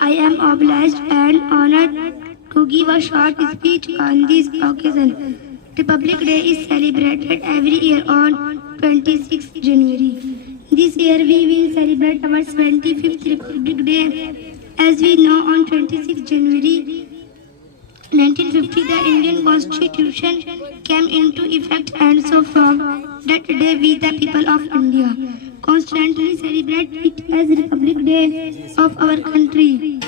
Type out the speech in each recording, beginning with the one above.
I am obliged and honored to give a short speech on this occasion. Republic Day is celebrated every year on 26th January. This year we will celebrate our 25th Republic Day. As we know, on 26th January 1950, the Indian Constitution came into effect, and so from that day we, the people of India, constantly celebrate it as Republic Day of our country.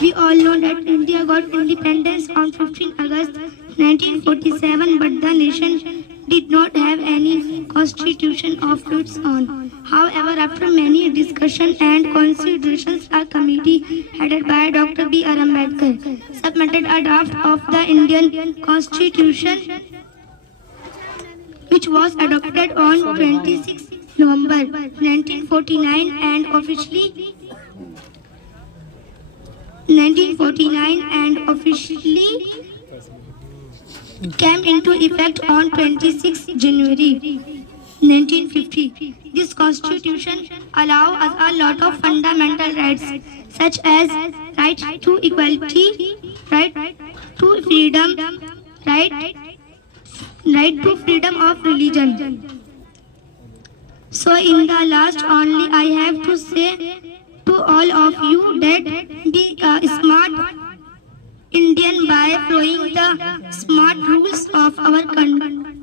We all know that India got independence on 15 August 1947, but the nation did not have any constitution of its own. However, after many discussions and considerations, a committee headed by Dr. B.R. Ambedkar submitted a draft of the Indian Constitution, which was adopted on 26 November 1949 and officially came into effect on 26 January 1950. This constitution allows us a lot of fundamental rights, such as right to equality, right to freedom, right to freedom of religion. So in the last only I have to say to all of you that be smart Indian by following the smart rules of our constitution.